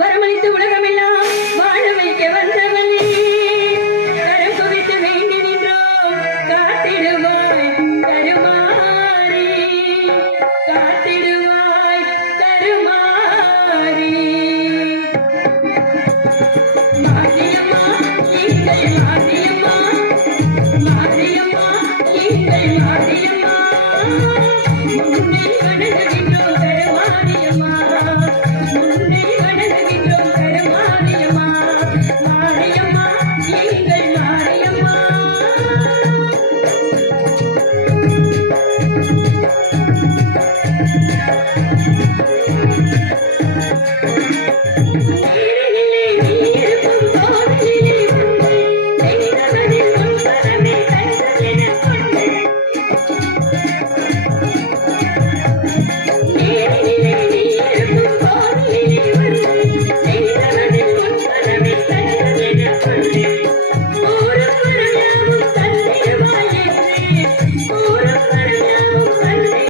வரமளித்து உலகமெல்லாம் வாழ வைக்க வந்தவனே. கரம் குவித்து வேண்டி நின்றோம். காத்திடுவாய் தருமாறி காத்திடுவாய் தருமாறி மாரியம்மா எங்கள் மாரியம்மா. Música